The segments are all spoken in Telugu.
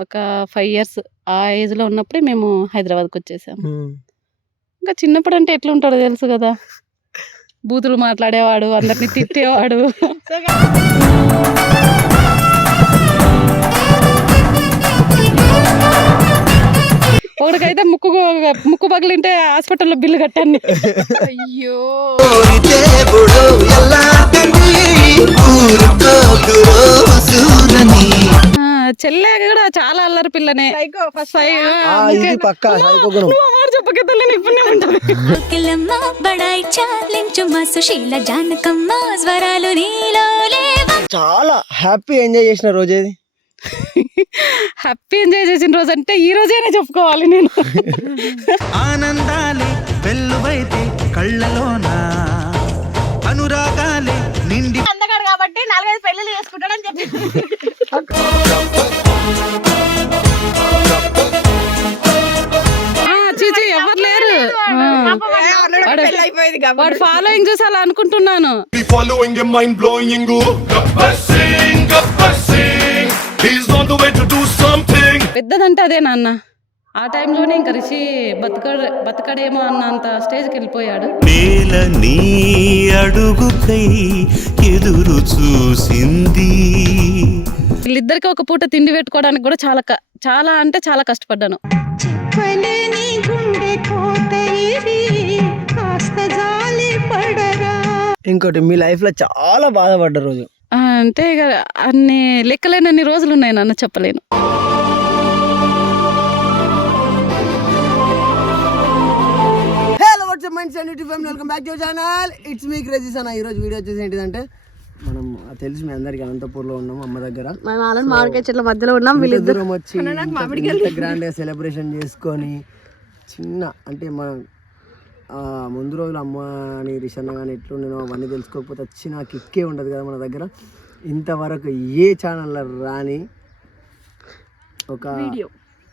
ఒక ఫైవ్ ఇయర్స్ ఆ ఏజ్లో ఉన్నప్పుడే మేము హైదరాబాద్కి వచ్చేసాము ఇంకా చిన్నప్పుడు అంటే ఎట్లా ఉంటాడో తెలుసు కదా. బూతులు మాట్లాడేవాడు అందరిని తిట్టేవాడు. ఒకటికైతే ముక్కు ముక్కు పగిలింటే హాస్పిటల్లో బిల్లు కట్టాను అయ్యో. దేవుడు చెల్లె కూడా చాలా అల్లరి పిల్లనే. చాలా హ్యాపీ ఎంజాయ్ చేసిన రోజేది హ్యాపీ ఎంజాయ్ చేసిన రోజు అంటే ఈ రోజేనే చెప్పుకోవాలి నేను. ఆనందాలే వెల్లువైతే కళ్ళలోన? అనురాగాలే కాబట్టి నాలుగైదు పెళ్ళి చేసుకుంటాడు అని చెప్పి. వాడు ఫాలోయింగ్ చూసాలి అనుకుంటున్నాను. పెద్దదంటే అదే నాన్న. ఆ టైంలోనే ఇంకా రిషి బతకడ బతకడేమో అన్నంత స్టేజ్కి వెళ్ళిపోయాడు. నేల నీ అడుగుకై ఎదురు చూసింది. వీళ్ళిద్దరికి ఒక పూట తిండి పెట్టుకోవడానికి కూడా చాలా క- చాలా అంటే చాలా కష్టపడ్డాను. ఇంకోటి మీ లైఫ్లో చాలా బాధపడ్డ రోజు. ఆ, అంటే ఇక అన్ని లెక్కలేనన్ని రోజులు ఉన్నాయి నాన్న చెప్పలేను. And YouTube family welcome back to channel it's me crazies అన్న ఈ రోజు వీడియో వచ్చేసి ఏంటిదంటే మనం తెలుసు మీ అందరికి అనంతపూర్లో ఉన్నాం అమ్మ దగ్గర. మేము ఆల్రెడీ మామిడికాయ చెట్ల మధ్యలో ఉన్నాం ఇంత వీళ్ళిద్దరు. దూరం వచ్చి గ్రాండ్గా సెలబ్రేషన్ చేసుకొని చిన్న అంటే మనం ముందు రోజులు అమ్మ అని రిషన్న కానీ ఎట్లుండేనో అవన్నీ తెలుసుకోకపోతే వచ్చిన కిక్కే ఉండదు కదా మన దగ్గర. ఇంతవరకు ఏ ఛానల్లో రాని ఒక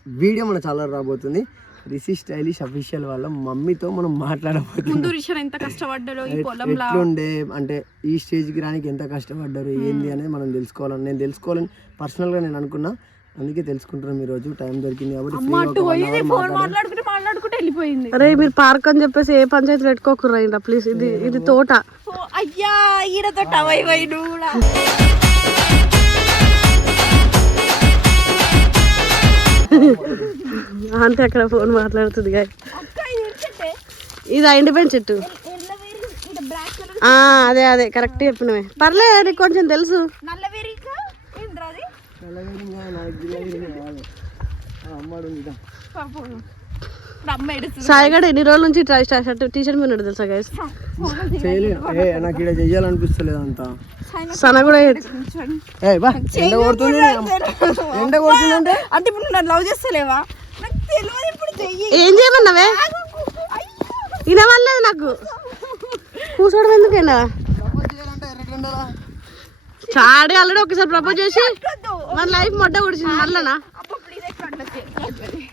వీడియో మన ఛానల్ రాబోతుంది. రిషి స్టైలిష్ అఫీషియల్ వాళ్ళ మమ్మీతో మనం మాట్లాడబోతున్నాం. రిషన్ ఎంత కష్టపడ్డాడో ఈ పొలంలో? ఎట్లుండే? అంటే ఈ స్టేజ్కి రానికి ఎంత కష్టపడ్డారు? ఏంది అనేది మనం తెలుసుకోవాలని నేను తెలుసుకోవాలని పర్సనల్గా నేను అనుకున్నా. అందుకే తెలుసుకుంటున్నాం ఈ రోజు టైం దొరికింది కాబట్టి అమ్మ free గా అటు ఒక one పోయింది hour ఫోన్ మాట్లాడి- మాట్లాడుకుంటే మాట్లాడుకుంటే వెళ్ళిపోయింది. అరే మీరు పార్క్ అని చెప్పేసి ఏ పంచాయతీ పెట్టుకోకుర్రా ఇంట ప్లీజ్ ఇది ఇది తోట. ఓ, అయ్యా ఈడతో టవై కూడా. అంతే అక్కడ ఫోన్ మాట్లాడుతుంది గాయ ఇది ఇండిపెండెంట్ చెట్టు. అదే అదే కరెక్ట్ చెప్పినవే. పర్లేదు నీకు కొంచెం తెలుసు. సాయిగడ ఎన్ని రోజుల నుంచి ట్రై షర్ట్ టీ షర్ట్ మీద తెలుసా గైస్ ఏ నాకు ఇక్కడ చెయ్యాలనిపిస్తలేదు అంత సన కూడా ఏ బా ఎండ కొడుతుంది ఎండ కొడుతుందంటే? అంటే ఇప్పుడు నన్ను లవ్ చేస్తలేవా? నాకు తెలియదు ఇప్పుడు చెయ్యి. ఏం చేయమన్నావే? వినవలేదు నాకు. కూర్చోవడం ఎందుకైనా? చాడి ఆల్రెడీ ఒకసారి ప్రపోజ్ చేసి మన లైఫ్ మొట్ట కుడిచింది మళ్ళనా అప్పుడు ప్లీజ్ ఎట్లా అట్లా చేయి. విల్ యూ మ్యారీ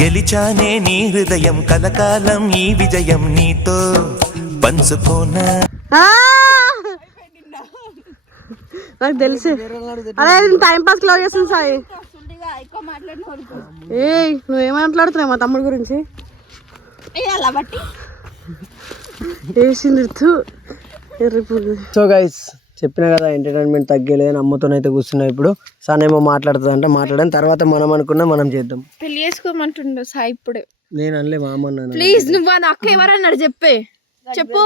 గెలిచానే నీ హృదయం కలకాలం ఈ విజయం నీతో పంచుకోనా ఆ! నాకు తెలుసు అరే టైం పాస్ క్లోజ్ చేస్తుంది సాయి ఏయ్ నువ్వేం మాట్లాడుతున్నావు మా తమ్ముడు గురించి వేసింది తు. ఎర్రి పువ్వు. సో గైస్ చెప్పిన కదా ఎంటర్టైన్మెంట్ తగ్గలేదు అమ్మతోనైతే కూర్చున్నా ఇప్పుడు. సనేమో మాట్లాడుతుంది అంటే మాట్లాడని తర్వాత మనం అనుకున్నా మనం చేద్దాం. పెళ్ళి చేసుకోమంటుండు సాయి ఇప్పుడే. నేను అనలే మా అమ్మ అన్నాను. ప్లీజ్ నువ్వు? అది అక్క ఎవరన్నాడు చెప్పే. చెప్పు.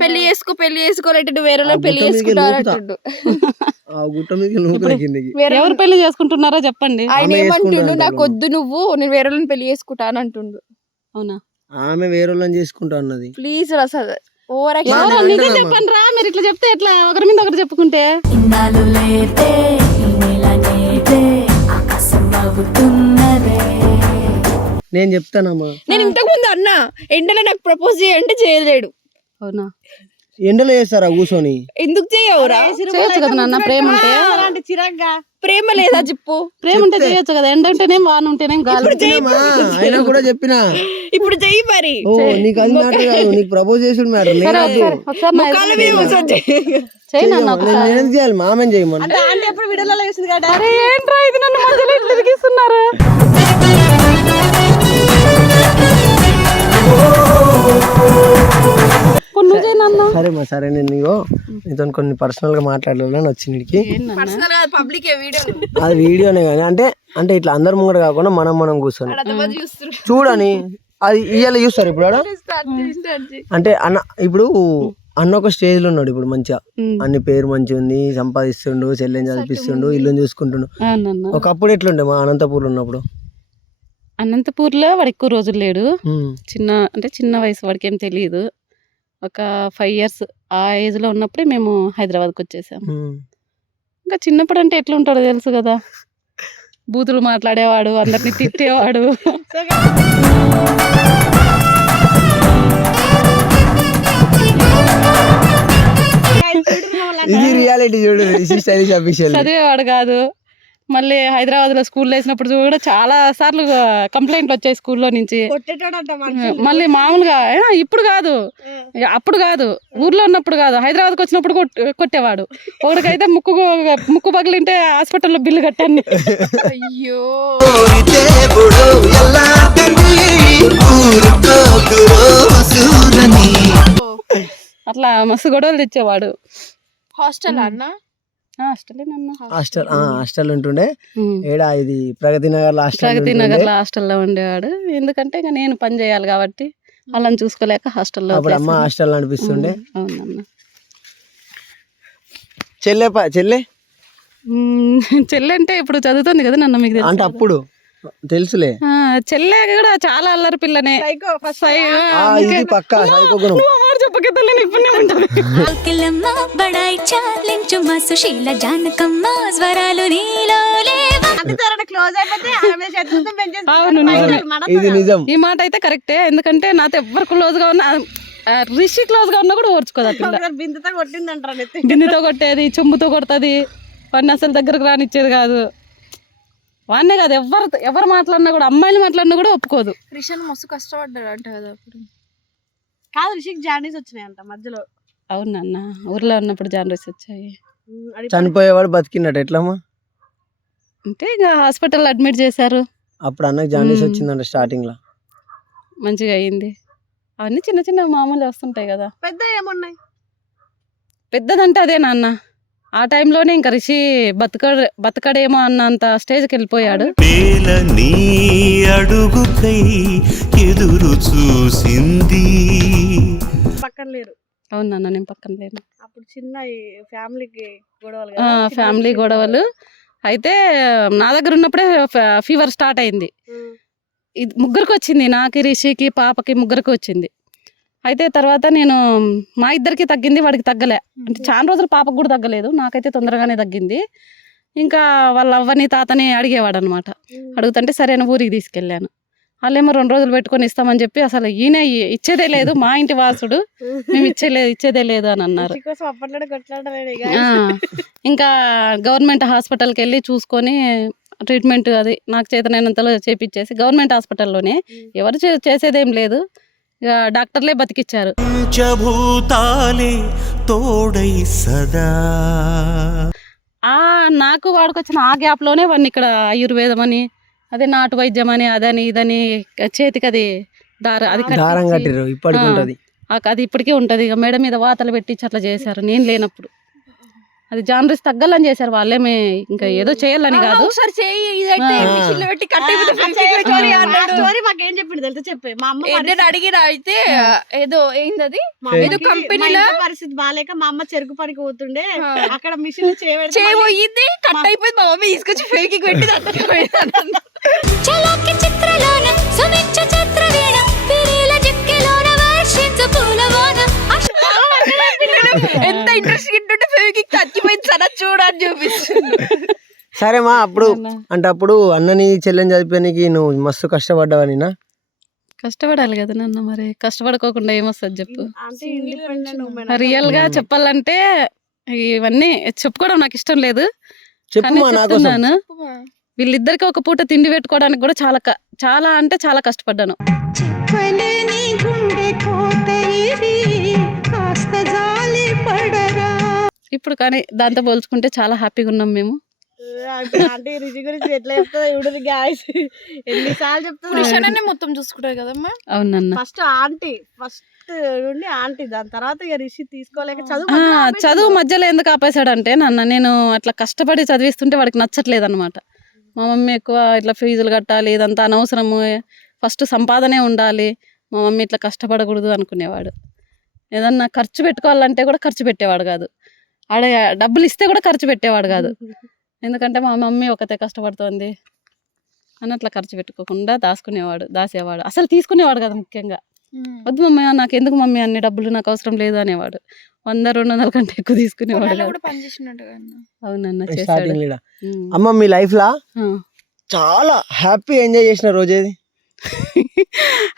పెళ్ళి చేసుకో పెళ్ళి చేసుకోలేట నువ్వు వేరే వాళ్ళని పెళ్ళి గుట్ట మీదకి చేసుకుంటారు ఆ గుట్ట కిందకి. వేరే ఎవరు పెళ్ళి చేసుకుంటున్నారో చెప్పండి. ఆయన ఆమె ఏమంటుండు? నాకు వద్దు నువ్వు నేను వేరే వాళ్ళని పెళ్ళి చేసుకుంటా అని అంటుండు. అవునా? ఆమె వేరే వాళ్ళని చేసుకుంటా అన్నది. ప్లీజ్ అసలు నిజం చెప్పండి రా మీరు ఇట్లా చెప్తే ఎట్లా? ఒకరి మీద ఒకరు చెప్పుకుంటే. నేను చెప్తానమ్మా. నేను ఇంతకు ముందు అన్నా ఎండలో నాకు ప్రపోజ్ చేయంటే చేయలేడు. అవునా? ఎండలో చేస్తారా కూర్చొని? ఎందుకు చేయవురా? చేయొచ్చు కదా నాన్న ప్రేమ ఉంటే. ప్రేమ లేదా చెప్పు. ప్రేమ ఉంటే చేయొచ్చు కదా ఎండ ఉంటేనేం వాన ఉంటేనేం గాలి? అయినా కూడా చెప్పినా? ఇప్పుడు చెయ్యి మరి. ఓ నీకు అది మ్యాటర్ కాదు నీకు ప్రపోజ్ చేసిన మ్యాటర్ నేను చేయాలి? మామేం చేయమని అంటే ఆంటీ ఎప్పుడు వీడియోలో చూసింది కదా. అరే ఏంట్రా ఇది నన్ను మధ్యలో ఇట్లా సరే మా సరే నేను నీగో నీతో కొన్ని పర్సనల్గా మాట్లాడాలని పబ్లిక్ వీడియో. అది వీడియోనే కానీ అంటే అంటే ఇట్లా అందరి ముంగట కాకుండా మనం మనం కూర్చొని. చూడని అది ఇవాళ చూస్తారు ఇప్పుడు ఆడ? అంటే అన్న ఇప్పుడు అన్న ఒక స్టేజ్లో ఉన్నాడు ఇప్పుడు మంచిగా. అన్ని పేరు మంచిగా ఉంది సంపాదిస్తుండు చెల్లెని చదివిస్తుండు ఇల్లుని చూసుకుంటుండు. ఒకప్పుడు ఎట్లుండే మా అనంతపూర్లో ఉన్నప్పుడు? అనంతపూర్లో వాడు ఎక్కువ రోజులు లేడు. చిన్న అంటే చిన్న వయసు వాడికి ఏం తెలియదు. ఒక ఫైవ్ ఇయర్స్ ఆ ఏజ్లో ఉన్నప్పుడే మేము హైదరాబాద్కి వచ్చేసాము. ఇంకా చిన్నప్పుడు అంటే ఎట్లా ఉంటాడో తెలుసు కదా. బూతులు మాట్లాడేవాడు అందరిని తిట్టేవాడు. ఇది రియాలిటీ చూడు చదివేవాడు కాదు. మళ్ళీ హైదరాబాద్లో స్కూల్లో వేసినప్పుడు కూడా చాలా సార్లు కంప్లైంట్లు వచ్చాయి స్కూల్లో నుంచి. మళ్ళీ మామూలుగా ఇప్పుడు కాదు. ఇక అప్పుడు కాదు. ఊర్లో ఉన్నప్పుడు కాదు. హైదరాబాద్కి వచ్చినప్పుడు కొట్- కొట్టేవాడు. ఒకటికైతే ముక్కు ముక్కు పగిలింటే హాస్పిటల్లో బిల్లు కట్టాను అయ్యో. అట్లా మస్తు గొడవలు తెచ్చేవాడు. హాస్టల్ అన్న? హాస్టల్ హాస్టల్ ఉంటుండే. ఏడా ఇది ప్రగతి నగర్ హాస్టల్ ప్రగతి నగర్లో హాస్టల్లో ఉండేవాడు. ఎందుకంటే ఇక నేను పని చేయాలి కాబట్టి వాళ్ళని చూసుకోలేక హాస్టల్లో అప్పుడు అమ్మ. హాస్టల్ అనిపిస్తుండే. అవునన్న చెల్లె ప- చెల్లె? చెల్లె అంటే ఇప్పుడు చదువుతుంది కదా నన్ను మీకు తెలుసు అంటే. అప్పుడు తెలుసులే. ఆ, చెల్లె కూడా చాలా అల్లరి పిల్లనే. సైకో ఫస్ట్ సై- ఆ, ఆ, అందుకే- ఇది పక్క సైకో గుణం నువ్వు ఆ మాట చెప్పకే తల్లి, నీకు పుణ్యం ఉంటుంది. ఆకలమ్మ బడాయి చాలించుమ సుశీల జానకమ్మ స్వరాలు నీలో లేవా? అంటే త్వరగా క్లోజ్ అయిపోతే ఆమె శత్రుత్వం పెంచేసి అవును, నిజమే. ఇది నిజం. ఈ మాట అయితే కరెక్టే ఎందుకంటే నాతో ఎవ్వరు క్లోజ్గా ఉన్నా ఆ, రిషి క్లోజ్గా ఉన్నా కూడా ఓర్చుకోదు ఆ పిల్ల. బిందుతో కొట్టిందంటారా బిందుతో కొట్టేది చెంబుతో కొడుతుంది వాడిని అసలు దగ్గరకు రానిచ్చేది కాదు. వాడినే కాదు ఎవరు ఎవరు మాట్లాడినా కూడా అమ్మాయిలు మాట్లాడినా కూడా ఒప్పుకోదు. రిషన్ మస్తు కష్టపడ్డాడు అంట కదా అప్పుడు. కాదు రిషిక్ జాండీస్ వచ్చినాయంట మధ్యలో. అవునన్న ఊర్లో ఉన్నప్పుడు జానరీస్ వచ్చాయి. చనిపోయేవాడు బతికినట్టు ఎట్లమ్మా? అంటే ఇంకా హాస్పిటల్ అడ్మిట్ చేశారు. అప్పుడు అన్నకి జాండీస్. వచ్చిందంట స్టార్టింగ్లో మంచిగా అయింది అవన్నీ చిన్న చిన్న మామూలు వస్తుంటాయి కదా. పెద్ద ఏమున్నాయి? పెద్దదంటే అదే నాన్న. ఆ టైంలోనే ఇంకా రిషి బతక బతకడేమో అన్నంత స్టేజ్కి వెళ్ళిపోయాడు అడుగుకై ఎదురు చూసింది. పక్కన లేరు. అవును నాన్న నేను పక్కన లేను. అప్పుడు చిన్న ఫ్యామిలీకి గొడవలు ఫ్యామిలీ గొడవలు. అయితే నా దగ్గర ఉన్నప్పుడే ఫ- ఫీవర్ స్టార్ట్ అయింది. ఇది ముగ్గురికి వచ్చింది నాకు రిషికి పాపకి ముగ్గురికి వచ్చింది. అయితే తర్వాత నేను మా ఇద్దరికి తగ్గింది వాడికి తగ్గలే. అంటే చాలా రోజులు పాపకు కూడా తగ్గలేదు. నాకైతే తొందరగానే తగ్గింది. ఇంకా వాళ్ళ అవ్వని తాతని అడిగేవాడు అనమాట అడుగుతుంటే సరైన ఊరికి తీసుకెళ్ళాను. వాళ్ళేమో రెండు రోజులు పెట్టుకొని ఇస్తామని చెప్పి అసలు ఈయన ఇచ్చేదే లేదు. మా ఇంటి వాసుడు. మేము ఇచ్చేలేదు ఇచ్చేదే లేదు అని అన్నారు. ఇక. గవర్నమెంట్ హాస్పిటల్కి వెళ్ళి చూసుకొని ట్రీట్మెంట్ అది నాకు చేతనైనంతలో చేపించేసి గవర్నమెంట్ హాస్పిటల్లోనే. ఎవరు చే- చేసేదేం లేదు. డాక్టర్లే బతికిచ్చారు. తోడై సదా. ఆ నాకు వాడికొచ్చిన ఆ గ్యాప్లోనే వాడిని ఇక్కడ ఆయుర్వేదం అని అదే నాటు వైద్యం అని అదని ఇదని చేతికి అది దార అది దారం కట్టించి- కట్టిర్రు ఇప్పటికి ఆ. ఉంటది. ఆ- అది ఇప్పటికే ఉంటుంది. ఇక మేడ మీద వాతలు పెట్టించి అట్లా చేశారు. నేను లేనప్పుడు. అది జానరీస్ తగ్గాలని చేశారు వాళ్ళేమే ఇంకా ఏదో చేయాలని కాదు. ఒకసారి చేయి ఇదైతే. మిషన్లో పెట్టి అన్నాడు. story మాకేం చెప్పిండు తెలుసా? చెప్పే. మా అమ్మ పరిస్థితి- అడిగిరా అయితే? ఏదో ఏందది? మా ఏదో కంపెనీలో- పరిస్థితి బాగాలేక మా అమ్మ చెరుకు పనికి పోతుండే. అక్కడ మిషన్ చేయబోయింది కట్ అయిపోయింది మా మమ్మీ తీసుకొచ్చి ఫెవిక్విక్ పెట్టి చిత్రలోన సుమిచ్చ చిత్రవీణ పిరీల జిక్కిలోన వర్షించు పూలవాన ఎంత ఇంట్రెస్ట్ ఇంటుంటే ఫెవిక్విక్ తగ్గిపోయింది సరే చూడని చూపిస్తుంది. సరే మా అప్పుడు అంటే అప్పుడు అన్నని చెల్లెని చదివిపోయానికి నువ్వు మస్తు కష్టపడ్డావనినా? కష్టపడాలి కదా నాన్న మరి కష్టపడుకోకుండా ఏమొస్తుంది చెప్పు. అంటే ఇండిపెండెంట్ ఉమెన్ రియల్గా చెప్పాలంటే ఇవన్నీ చెప్పుకోవడం నాకు ఇష్టం లేదు. చెప్పు కానీ మా నా కోసం. చెప్తున్నాను. వీళ్ళిద్దరికి ఒక పూట తిండి పెట్టుకోవడానికి కూడా చాలా చాలా అంటే చాలా కష్టపడ్డాను. ఇప్పుడు కానీ దాంతో పోల్చుకుంటే చాలా హ్యాపీగా ఉన్నాం మేము. అంటే రుచి గురించి ఎట్లా చెప్తుందో గ్యాస్ ఎన్నిసార్లు చెప్తుంది మొత్తం చూసుకుంటారు కదమ్మా? అవునన్న. ఫస్ట్ ఆంటీ ఫస్ట్ నుండి ఆంటీ దాని తర్వాత ఇక రిషి తీసుకోలేక చదువు. చదువు మధ్యలో ఎందుకు ఆపేశాడంటే నాన్న నేను అట్లా కష్టపడి చదివిస్తుంటే వాడికి నచ్చట్లేదు అనమాట మా మమ్మీ ఎక్కువ ఇట్లా ఫీజులు కట్టాలి ఇదంతా అనవసరము. ఫస్ట్ సంపాదనే ఉండాలి. మా మమ్మీ ఇట్లా కష్టపడకూడదు అనుకునేవాడు. ఏదన్నా ఖర్చు పెట్టుకోవాలంటే కూడా ఖర్చు పెట్టేవాడు కాదు. ఆడ డబ్బులు ఇస్తే కూడా ఖర్చు పెట్టేవాడు కాదు. ఎందుకంటే మా మమ్మీ ఒకతే కష్టపడుతోంది. అని అట్లా ఖర్చు పెట్టుకోకుండా దాచుకునేవాడు దాసేవాడు అసలు తీసుకునేవాడు కదా ముఖ్యంగా. వద్దు మమ్మీ నాకు ఎందుకు మమ్మీ అన్ని డబ్బులు నాకు అవసరం లేదు అనేవాడు. వంద రెండు వందల కంటే ఎక్కువ తీసుకునేవాడు. అవునన్న చేశాడు. అమ్మ మీ లైఫ్ లా. చాలా హ్యాపీ ఎంజాయ్ చేసిన రోజు ఏది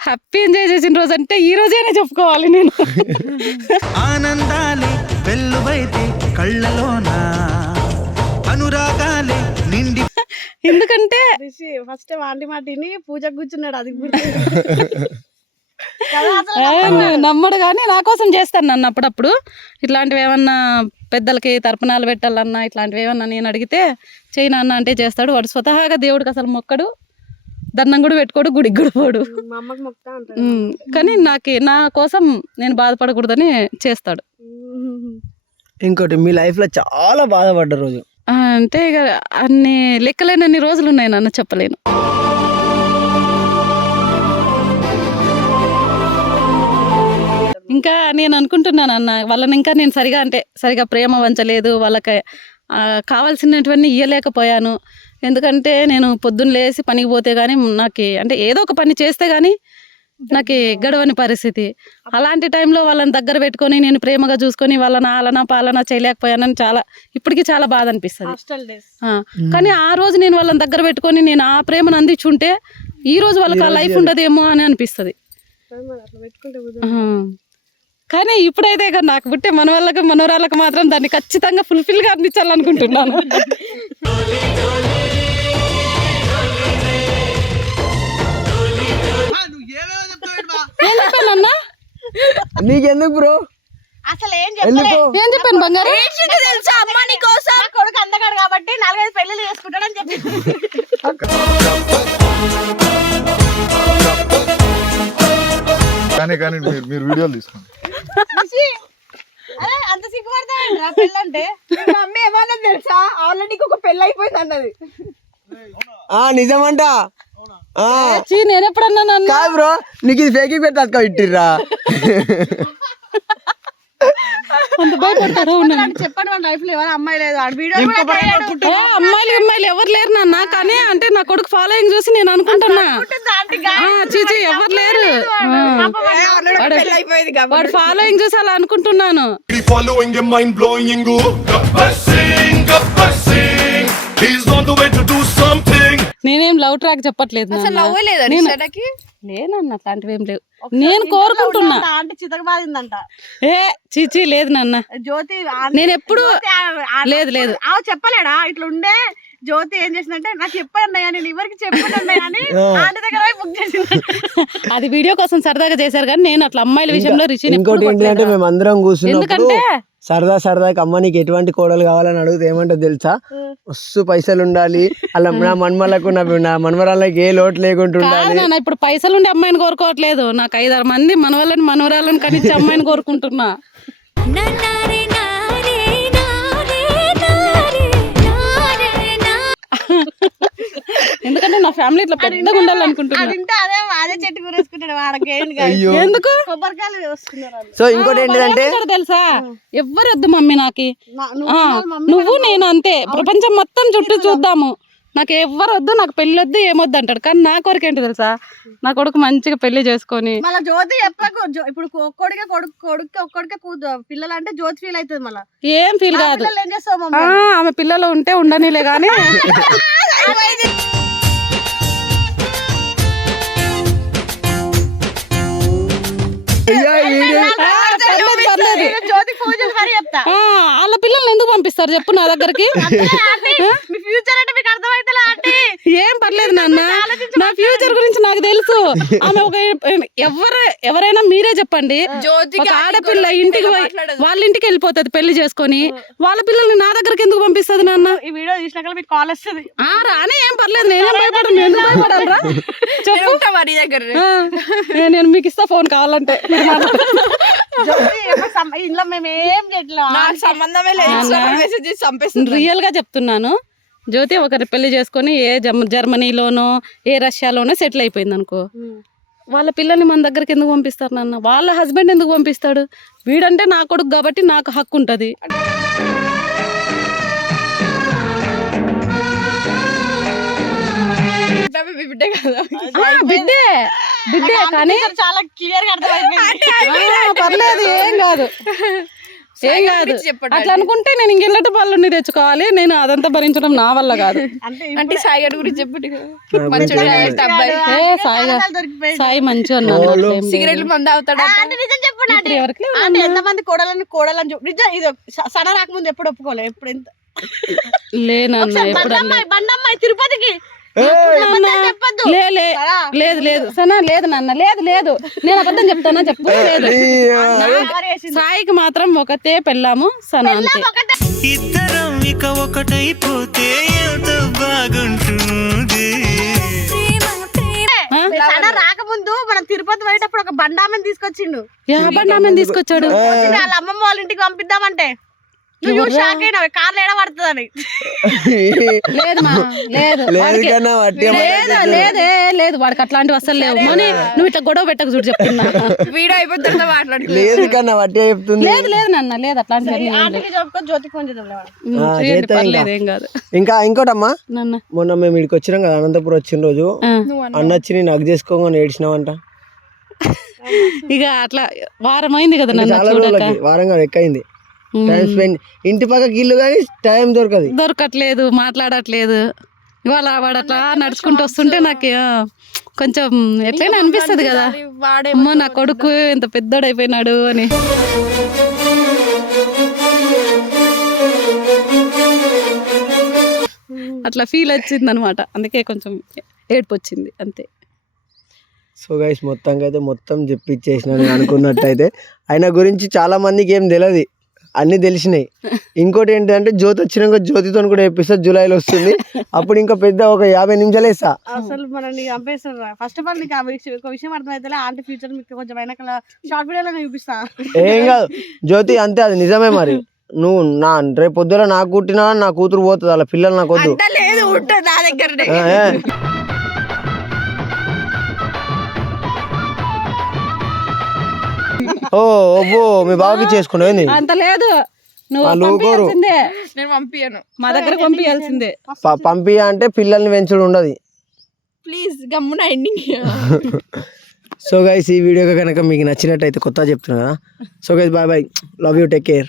హ్యాపీ ఎంజాయ్ చేసిన రోజు అంటే ఈ రోజేనే చెప్పుకోవాలి నేను. ఆనందాలే వెల్లువైతే కళ్ళలోన? అనురాగాలే నిండి ఎందుకంటే రిషి ఫస్ట్ మాటిని పూజకు కూర్చున్నాడు అది నమ్మడు. కానీ నా కోసం చేస్తాను నన్ను అప్పుడప్పుడు. ఇట్లాంటివి ఏమన్నా పెద్దలకి తర్పణాలు పెట్టాలన్నా ఇట్లాంటివి ఏమన్నా నేను అడిగితే చేయి నాన్న అంటే చేస్తాడు. వాడు స్వతహాగా దేవుడికి అసలు మొక్కడు దండం కూడా పెట్టుకోడు గుడికి కూడా పోడు. కానీ నాకు నా కోసం నేను బాధపడకూడదని చేస్తాడు. ఇంకోటి మీ లైఫ్లో చాలా బాధపడ్డ రోజు. అంటే ఇక అన్ని లెక్కలేనన్ని రోజులు ఉన్నాయి నాన్న చెప్పలేను. ఇంకా నేను అనుకుంటున్నాను అన్న వాళ్ళని ఇంకా నేను సరిగా అంటే సరిగా ప్రేమ వంచలేదు వాళ్ళకి కావాల్సినటువంటి కావాల్సినటువన్నీ ఇయ్యలేకపోయాను. ఎందుకంటే నేను పొద్దున్న లేచి పనికి పోతే కానీ నాకు అంటే ఏదో ఒక పని చేస్తే కానీ నాకు గడవని పరిస్థితి. అలాంటి టైంలో వాళ్ళని దగ్గర పెట్టుకొని నేను ప్రేమగా చూసుకొని వాళ్ళని ఆలన పాలన చేయలేకపోయానని చాలా ఇప్పటికీ చాలా బాధ అనిపిస్తుంది. Hostel days. ఆ, కానీ ఆ రోజు నేను వాళ్ళని దగ్గర పెట్టుకొని నేను ఆ ప్రేమను అందించుంటే ఈ రోజు వాళ్ళకి ఆ లైఫ్ ఉండదేమో అని అనిపిస్తుంది. కానీ ఇప్పుడైతే ఇక నాకు పుట్టే మన వాళ్ళకి మనవరాళ్ళకి మాత్రం దాన్ని ఖచ్చితంగా ఫుల్ఫిల్గా అందించాలనుకుంటున్నాను. నీకెందుకు బ్రో? అసలు ఏం చెప్పాను బంగారు? తెలుసా అమ్మ నీ కోసం నా కొడుకు అందగాడు కాబట్టి నాలుగైదు పెళ్ళి చేసుకుంటాడని చెప్పి. కానీ కానీ మీరు మీరు వీడియోలు తీసుకోండి. అరే అంత అంటే మా ఏమన్నది తెలుసా? ఆల్రెడీ ఒక పెళ్ళి అయిపోయింది అన్నది. ఆ నిజమంట. నేను ఎప్పుడన్నా నన్ను? కాదు బ్రో నీకు ఇది ఫేకింగ్ పెట్టి అక్క ఇట్టిర్రా. అంత భయపడతారు అవును. చెప్పండి మన లైఫ్లో ఎవరు అమ్మాయి లేదు. అమ్మాయిలు అమ్మాయిలు ఎవరు లేరు నాన్న? కానీ అంటే నా కొడుకు ఫాలోయింగ్ చూసి నేను అనుకుంటున్నా. చీచి ఎవరు లేరు. వాడు ఫాలోయింగ్ చూసి అలా అనుకుంటున్నాను. He's on the way to do something. నేనేం లవ్ ట్రాక్ చెప్పట్లేదు అసలు నాన్న. లవ్ లేదా నేను- నిషాకి లేనన్న అట్లాంటివి ఏం లేవు నేను కోరుకుంటున్నా ఆంటీ చితక బాధిందంట ఏ చీచి లేదు నాన్న జ్యోతి నేను ఎప్పుడు జ్యోతి ఆ- ఆ- లేదు, లేదు. ఆమె చెప్పలేడా ఇట్లా ఉండే జ్యోతి ఏం చేసిందంటే నాకు చెప్పండి నేను ఎవరికి చెప్పండి అని ఆంటీ దగ్గర పోయి బుక్ చేసింది. అది వీడియో కోసం సరదాగా చేశారు కానీ నేను అట్లా అమ్మాయిల విషయంలో ఎప్పుడు ఇంకోటి ఏంటంటే. మేము అందరం కూర్చున్నప్పుడు ఎందుకంటే? సరదా సరదాకి అమ్మ నీకు ఎటువంటి కోడలు కావాలని అడిగితే ఏమంటో తెలుసా? మస్తు పైసలు ఉండాలి. అలా నా మన్మలకు నా మనవరాళ్ళకి ఏ లోటు లేకుండా ఉండాలి. ఇప్పుడు పైసలు ఉండే అమ్మాయిని కోరుకోవట్లేదు. నాకు ఐదారు మంది మనవాళ్ళని మనవరాళ్ళని కనిచ్చే అమ్మాయిని కోరుకుంటున్నా. ఎందుకంటే నా ఫ్యామిలీ ఇట్లా పెద్దగా ఉండాలనుకుంటున్నా. అది తింటే అదే అదే చెట్టు కూరేసుకుంటాడు వాడకి ఏంటి కాదు. అయ్యో. ఎందుకు? సో ఇంకోటి ఏమంటారు తెలుసా? ఎవ్వరు వద్దు మమ్మీ నాకు. నా- నువ్వు నేను అంతే. ప్రపంచం మొత్తం చుట్టూ చూద్దాము. నాకు ఎవ్వరు వద్దు నాకు పెళ్ళి వద్దు ఏమొద్దు అంటాడు. కానీ నా కొరకు ఏంటి తెలుసా? నా కొడుకు మంచిగా పెళ్ళి చేసుకొని మళ్ళీ జ్యోతి చెప్పకు. జో- ఇప్పుడు ఒక్కడికే కొడుకు కొడుకు ఒక్కడికే పిల్లలు అంటే జ్యోతి ఫీల్ అవుతుంది మళ్ళీ. ఏం ఫీల్ కాదు. ఆమె పిల్లలు ఉంటే ఉండనిలే కానీ వాళ్ళ పిల్లల్ని ఎందుకు పంపిస్తారు చెప్పు నా దగ్గరికి? ఏం పర్లేదు నాన్న. నా ఫ్యూచర్ గురించి నాకు తెలుసు. ఆమె ఒక ఎవరు ఎవరైనా మీరే చెప్పండి. ఒక ఆడపిల్ల ఇంటికి. వాళ్ళ ఇంటికి వెళ్ళిపోతుంది పెళ్ళి చేసుకొని. వాళ్ళ పిల్లల్ని నా దగ్గరికి ఎందుకు పంపిస్తుంది నాన్న? ఈ వీడియో చూసినాక మీకు కాల్ వస్తుంది. ఆ రానే ఏం పర్లేదు. నేనేం భయపడను. నేను ఎందుకు భయపడాలిరా మరి దగ్గర. నేను మీకు ఇస్తా ఫోన్ కావాలంటే. సంబంధమే లేదు. మెసేజ్ చేసి చంపేస్తుంది. రియల్గా చెప్తున్నాను. జ్యోతి ఒకరి పెళ్ళి చేసుకొని ఏ జర్మ- జర్మనీలోనో ఏ రష్యాలోనో సెటిల్ అయిపోయింది అనుకో. వాళ్ళ పిల్లల్ని మన దగ్గరికి ఎందుకు పంపిస్తారు నాన్న? వాళ్ళ హస్బెండ్ ఎందుకు పంపిస్తాడు? వీడంటే నా కొడుకు కాబట్టి నాకు హక్కు ఉంటది. బిడ్డే కదా? బిడ్డే. బిడ్డే కానీ చాలా క్లియర్గా పర్లేదు ఏం కాదు. ఏం కాదు. అట్లా అనుకుంటే నేను ఇంకెళ్ళటి పళ్ళుని తెచ్చుకోవాలి నేను అదంతా భరించడం నా వల్ల కాదు. అంటే సాయి గారి గురించి చెప్పండి. సాయి మంచి. సిగరెట్లు మంది అవుతాడు ఎంతమంది కోడలని కోడలని చెప్పు నిజం ఇది స- సన రాకముందు ఎప్పుడు ఒప్పుకోలే? ఎప్పుడు ఎంత? లేనన్న ఎప్పుడు బండమ్మాయి తిరుపతికి లేదు లేదు. సనా లేదు నాన్న లేదు లేదు. నేను అబద్ధం చెప్తానా? చెప్పు లేదు? సాయికి మాత్రం ఒకతే పెళ్ళాము సనా అంతే. ఇద్దరం ఇక ఒకటైపోతే ఎంత బాగుంటుంది? ప్రేమ ప్రేమ ఆ? సన రాకముందు మనం తిరుపతి పోయేటప్పుడు ఒక బండామని తీసుకొచ్చిండు. యా బండి ఆమెను తీసుకొచ్చాడు వాళ్ళ అమ్మమ్మ వాళ్ళ ఇంటికి పంపిద్దామంటే. నువ్వు షాక్ అయినావు కార్లు ఏడ పడుతుందని లేదు మా లేదు. లేదు వాడికి- కన్నా వట్టి లేదు లేదే లేదు వాడికి అట్లాంటివి అసలు లేవు. మని నువ్వు ఇట్లా గొడవ పెట్టక చూడు చెప్తున్నా. వీడియో అయిపోయిన తర్వాత మాట్లాడుకో. లేదు కన్నా వట్టి చెప్తుంది. లేదు లేదు నాన్న లేదు అట్లాంటివి జ్యోతికి ఫోన్ చేద్దాం ఇంకా. ఏం కాదు. ఇంకా ఇంకోటమ్మా? నాన్న. మొన్న మేము ఇక్కడికి వచ్చినాం కదా అనంతపురం వచ్చిన రోజు. అన్న వచ్చి నేను హగ్ చేసుకోగానే ఏడ్చినావంట. ఇక అట్లా వారం అయింది కదా నన్ను ఎక్కయింది ఉమ్. టైం స్పెండ్ ఇంటి పక్కకి ఇల్లు కానీ టైం దొరకదు. దొరకట్లేదు మాట్లాడట్లేదు. ఇవాళ వాడు అట్లా నడుచుకుంటూ వస్తుంటే నాకు కొంచెం ఎట్లయినా అనిపిస్తుంది కదా. అమ్మో నా కొడుకు ఎంత పెద్దోడైపోయినాడు అని. అట్లా ఫీల్ వచ్చింది అనమాట అందుకే కొంచెం ఏడుపు వచ్చింది అంతే. సో గైస్ మొత్తంగా అయితే మొత్తం చెప్పిచ్చేసిన నేను అనుకున్నట్టయితే. ఆయన గురించి చాలా మందికి ఏం తెలియదు అన్నీ తెలిసినాయి. ఇంకోటి ఏంటంటే జ్యోతి వచ్చినాక జ్యోతితో కూడా ఎపిసోడ్ జూలైలో వస్తుంది. అప్పుడు ఇంకా పెద్ద ఒక యాభై నిమిషాలు వేస్తా అసలు మనల్ని చంపేస్తారు? ఫస్ట్ ఆఫ్ ఆల్ నీకు ఒక విషయం అర్థమైతే ఆంటీ ఫ్యూచర్ మీకు కొంచెం వెనకాల షార్ట్ వీడియోలో చూపిస్తా. ఏం కాదు. జ్యోతి అంతే అది నిజమే మరి. నువ్వు నా రేపు పొద్దున నాకు కుట్టినా నా కూతురు పోతుంది అలా పిల్లలు నాకు వద్దు. లేదు ఉంటుంది నా దగ్గరనే. ఓ అబ్బో మీ బావకి చేసుకున్నావు ఏంది? అంత లేదు. నువ్వు వాళ్ళు ఊరుకోరు. పంపించాల్సిందే. నేను పంపియను మా దగ్గర పంపించాల్సిందే. ప- పంపి అంటే పిల్లల్ని పెంచుడు ఉండదు. ప్లీజ్ గమ్మున ఎండింగ్ సో గైస్ ఈ వీడియో కనుక మీకు నచ్చినట్టయితే కొత్త చెప్తున్నా కదా. So guys bye bye love you take care